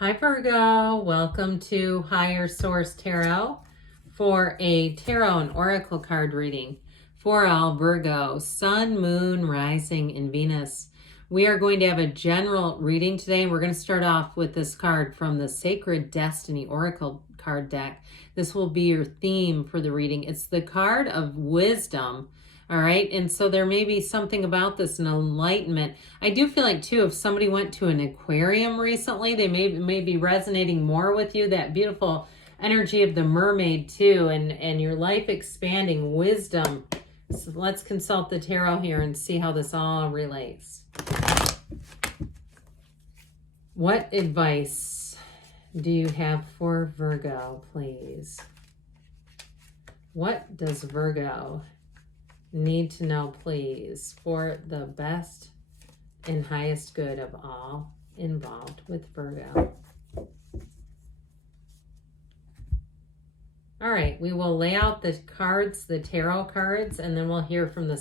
Hi Virgo, welcome to Higher Source Tarot for a tarot and oracle card reading for all Virgo, Sun, Moon, Rising, and Venus. We are going to have a general reading today, and we're going to start off with this card from the Sacred Destiny Oracle card deck. This will be your theme for the reading. It's the card of wisdom. All right. And so there may be something about this, an enlightenment. I do feel like, too, if somebody went to an aquarium recently, they may be resonating more with you. That beautiful energy of the mermaid, too, and your life expanding wisdom. So let's consult the tarot here and see how this all relates. What advice do you have for Virgo, please? What does Virgo need to know, please, for the best and highest good of all involved with Virgo? All right, we will lay out the cards, the tarot cards, and then we'll hear from the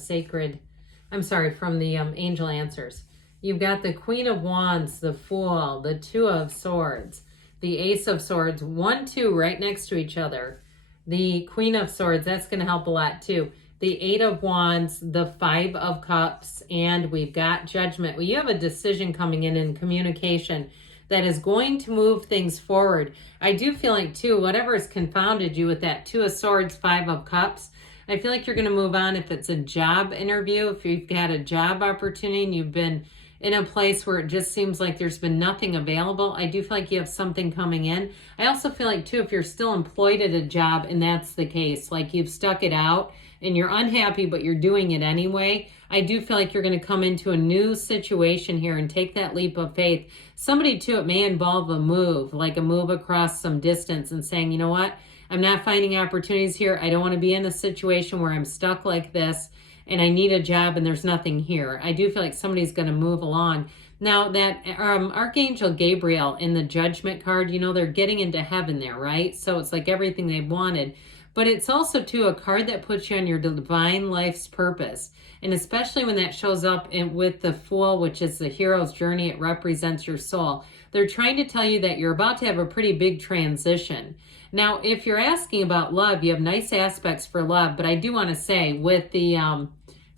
from the angel answers. You've got the Queen of Wands, the Fool, the Two of Swords, the Ace of Swords, 1, 2 right next to each other. The Queen of Swords, that's going to help a lot too. The Eight of Wands, the Five of Cups, and we've got Judgment. Well, you have a decision coming in communication that is going to move things forward. I do feel like, too, whatever has confounded you with that Two of Swords, Five of Cups, I feel like you're going to move on if it's a job interview, if you've had a job opportunity and you've been in a place where it just seems like there's been nothing available. I do feel like you have something coming in. I also feel like, too, if you're still employed at a job and that's the case, like you've stuck it out and you're unhappy, but you're doing it anyway, I do feel like you're going to come into a new situation here and take that leap of faith. Somebody, too, it may involve a move, like a move across some distance and saying, you know what, I'm not finding opportunities here. I don't want to be in a situation where I'm stuck like this and I need a job and there's nothing here. I do feel like somebody's going to move along. Now, that Archangel Gabriel in the Judgment card, you know, they're getting into heaven there, right? So it's like everything they wanted. But it's also, too, a card that puts you on your divine life's purpose. And especially when that shows up with the Fool, which is the hero's journey, it represents your soul. They're trying to tell you that you're about to have a pretty big transition. Now, if you're asking about love, you have nice aspects for love. But I do want to say with the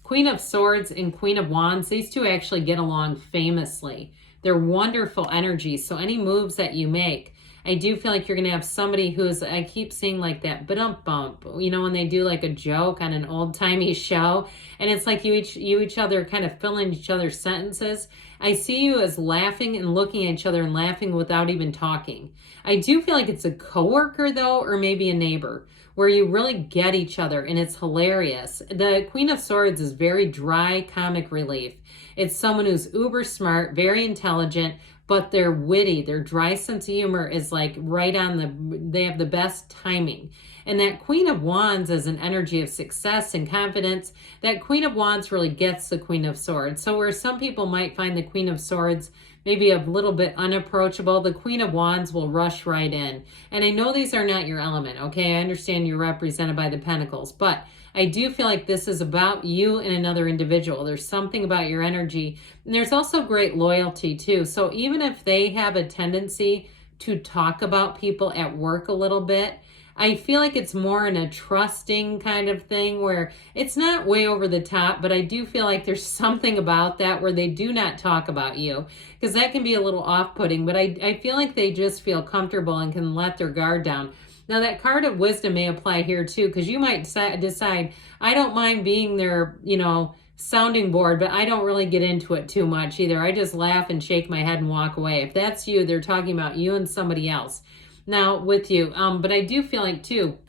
Queen of Swords and Queen of Wands, these two actually get along famously. They're wonderful energies. So any moves that you make, I do feel like you're going to have somebody who's, I keep seeing like that bump, you know, when they do like a joke on an old timey show and it's like you each other kind of fill in each other's sentences. I see you as laughing and looking at each other and laughing without even talking. I do feel like it's a coworker though, or maybe a neighbor where you really get each other and it's hilarious. The Queen of Swords is very dry comic relief. It's someone who's uber smart, very intelligent, but they're witty. Their dry sense of humor is like right on they have the best timing. And that Queen of Wands is an energy of success and confidence. That Queen of Wands really gets the Queen of Swords. So where some people might find the Queen of Swords maybe a little bit unapproachable, the Queen of Wands will rush right in. And I know these are not your element, okay? I understand you're represented by the Pentacles, but I do feel like this is about you and another individual. There's something about your energy. And there's also great loyalty too. So even if they have a tendency to talk about people at work a little bit, I feel like it's more in a trusting kind of thing where it's not way over the top, but I do feel like there's something about that where they do not talk about you because that can be a little off-putting, but I feel like they just feel comfortable and can let their guard down. Now, that card of wisdom may apply here, too, because you might decide, I don't mind being their, you know, sounding board, but I don't really get into it too much either. I just laugh and shake my head and walk away. If that's you, they're talking about you and somebody else. Now, with you. But I do feel like, too,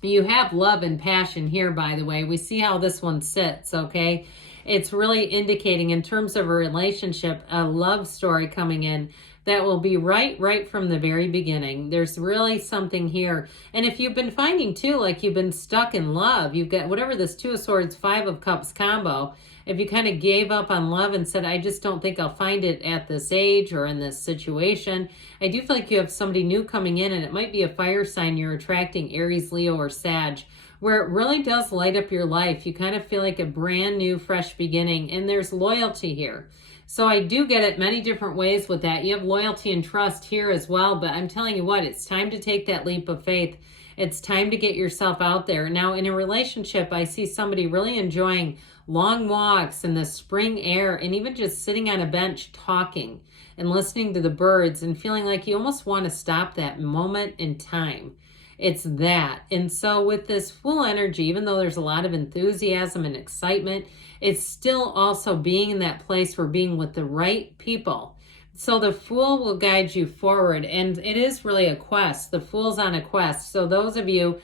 you have love and passion here, by the way. We see how this one sits, okay? It's really indicating in terms of a relationship, a love story coming in that will be right from the very beginning. There's really something here. And if you've been finding too, like you've been stuck in love, you've got whatever this Two of Swords, Five of Cups combo, if you kind of gave up on love and said, I just don't think I'll find it at this age or in this situation, I do feel like you have somebody new coming in, and it might be a fire sign you're attracting, Aries, Leo, or Sag, where it really does light up your life. You kind of feel like a brand new, fresh beginning, and there's loyalty here. So I do get it many different ways with that. You have loyalty and trust here as well, but I'm telling you what, it's time to take that leap of faith. It's time to get yourself out there. Now, in a relationship, I see somebody really enjoying long walks in the spring air and even just sitting on a bench talking and listening to the birds and feeling like you almost want to stop that moment in time. It's that. And so with this Fool energy, even though there's a lot of enthusiasm and excitement, it's still also being in that place for being with the right people. So the Fool will guide you forward, and it is really a quest. The Fool's on a quest. So those of you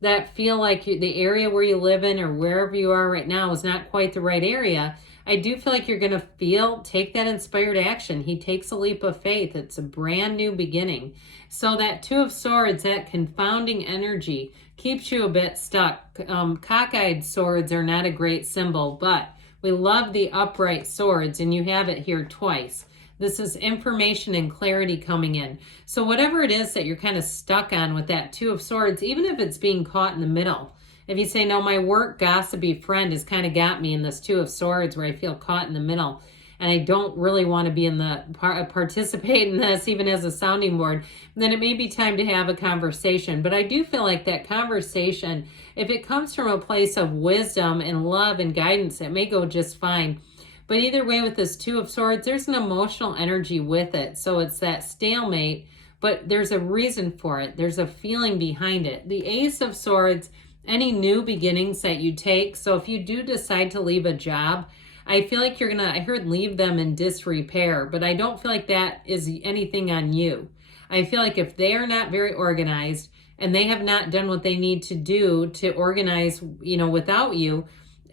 that feel like the area where you live in or wherever you are right now is not quite the right area, I do feel like you're going to take that inspired action. He takes a leap of faith. It's a brand new beginning. So that Two of Swords, that confounding energy, keeps you a bit stuck. Cockeyed swords are not a great symbol, but we love the upright swords, and you have it here twice. This is information and clarity coming in. So whatever it is that you're kind of stuck on with that Two of Swords, even if it's being caught in the middle, if you say, no, my work gossipy friend has kind of got me in this Two of Swords where I feel caught in the middle and I don't really want to be in the participate in this even as a sounding board, then it may be time to have a conversation. But I do feel like that conversation, if it comes from a place of wisdom and love and guidance, it may go just fine. But either way, with this Two of Swords, there's an emotional energy with it. So it's that stalemate, but there's a reason for it. There's a feeling behind it. The Ace of Swords, any new beginnings that you take. So if you do decide to leave a job, I feel like you're going to, I heard leave them in disrepair, but I don't feel like that is anything on you. I feel like if they are not very organized and they have not done what they need to do to organize, without you,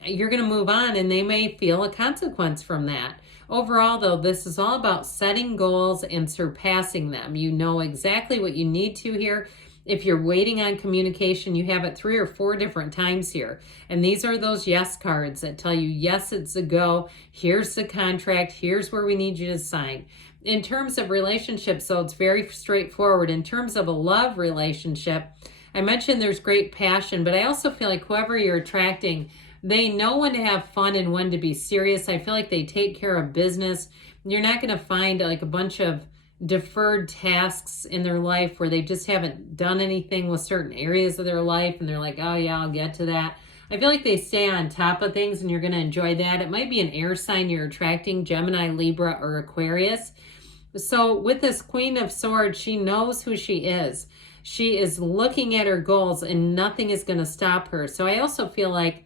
you're going to move on and they may feel a consequence from that. Overall, though, this is all about setting goals and surpassing them. You know exactly what you need to here. If you're waiting on communication, you have it 3 or 4 different times here. And these are those yes cards that tell you, yes, it's a go. Here's the contract. Here's where we need you to sign. In terms of relationships, so it's very straightforward. In terms of a love relationship, I mentioned there's great passion, but I also feel like whoever you're attracting, they know when to have fun and when to be serious. I feel like they take care of business. You're not going to find like a bunch of deferred tasks in their life where they just haven't done anything with certain areas of their life and they're like, oh yeah, I'll get to that. I feel like they stay on top of things and you're going to enjoy that. It might be an air sign you're attracting, Gemini, Libra, or Aquarius. So with this Queen of Swords, she knows who she is. She is looking at her goals and nothing is going to stop her. So I also feel like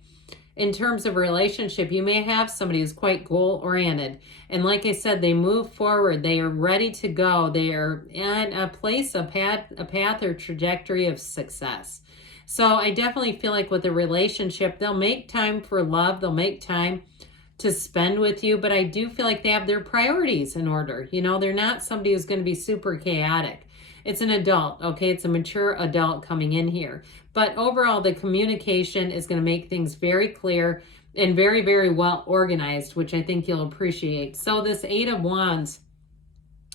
in terms of relationship, you may have somebody who's quite goal-oriented. And like I said, they move forward. They are ready to go. They are in a place, a path or trajectory of success. So I definitely feel like with a relationship, they'll make time for love. They'll make time to spend with you. But I do feel like they have their priorities in order. They're not somebody who's going to be super chaotic. It's an adult, okay? It's a mature adult coming in here. But overall, the communication is going to make things very clear and very, very well organized, which I think you'll appreciate. So this 8 of Wands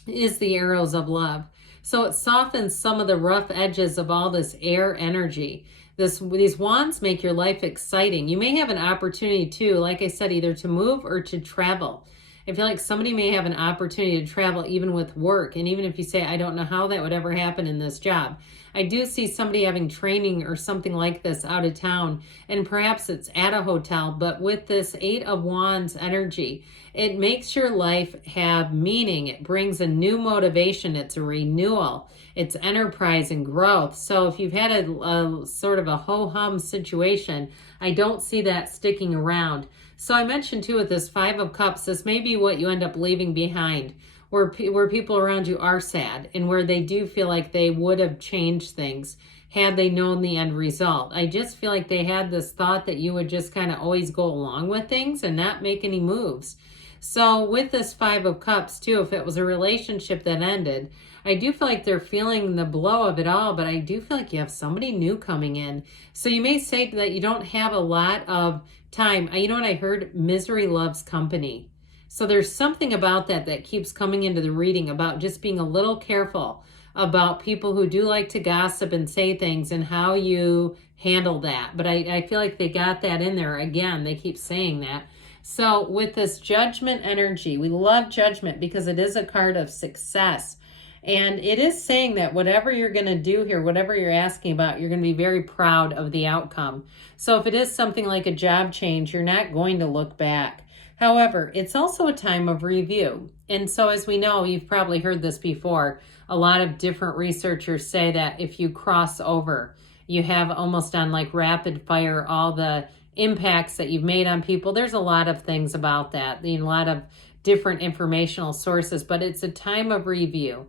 is the arrows of love. So it softens some of the rough edges of all this air energy. These wands make your life exciting. You may have an opportunity too, like I said, either to move or to travel. I feel like somebody may have an opportunity to travel even with work. And even if you say, I don't know how that would ever happen in this job, I do see somebody having training or something like this out of town. And perhaps it's at a hotel. But with this 8 of Wands energy, it makes your life have meaning. It brings a new motivation. It's a renewal. It's enterprise and growth. So if you've had a sort of a ho-hum situation, I don't see that sticking around. So I mentioned too with this 5 of Cups, this may be what you end up leaving behind, where people around you are sad and where they do feel like they would have changed things had they known the end result. I just feel like they had this thought that you would just kind of always go along with things and not make any moves. So with this 5 of Cups too, if it was a relationship that ended, I do feel like they're feeling the blow of it all, but I do feel like you have somebody new coming in. So you may say that you don't have a lot of time. You know what I heard? Misery loves company. So there's something about that keeps coming into the reading about just being a little careful about people who do like to gossip and say things and how you handle that. But I feel like they got that in there. Again, they keep saying that. So with this Judgment energy, we love Judgment because it is a card of success. And it is saying that whatever you're going to do here, whatever you're asking about, you're going to be very proud of the outcome. So if it is something like a job change, you're not going to look back. However, it's also a time of review. And so as we know, you've probably heard this before, a lot of different researchers say that if you cross over, you have almost on like rapid fire all the impacts that you've made on people. There's a lot of things about that, a lot of different informational sources, but it's a time of review.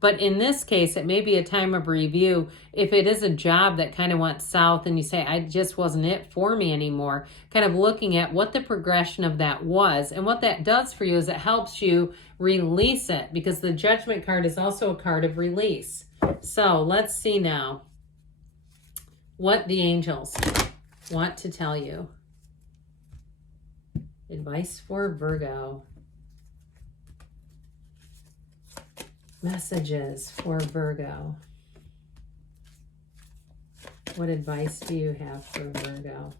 But in this case, it may be a time of review if it is a job that kind of went south and you say, I just wasn't it for me anymore. Kind of looking at what the progression of that was. And what that does for you is it helps you release it, because the Judgment card is also a card of release. So let's see now what the angels want to tell you. Advice for Virgo. Messages for Virgo. What advice do you have for Virgo?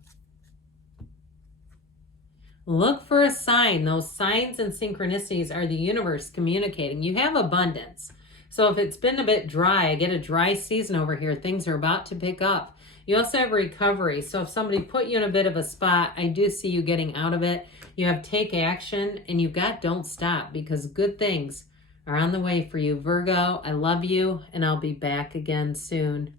Look for a sign. Those signs and synchronicities are the universe communicating. You have abundance. So if it's been a bit dry, I get a dry season over here. Things are about to pick up. You also have recovery. So if somebody put you in a bit of a spot, I do see you getting out of it. You have take action, and you've got don't stop, because good things are on the way for you. Virgo, I love you, and I'll be back again soon.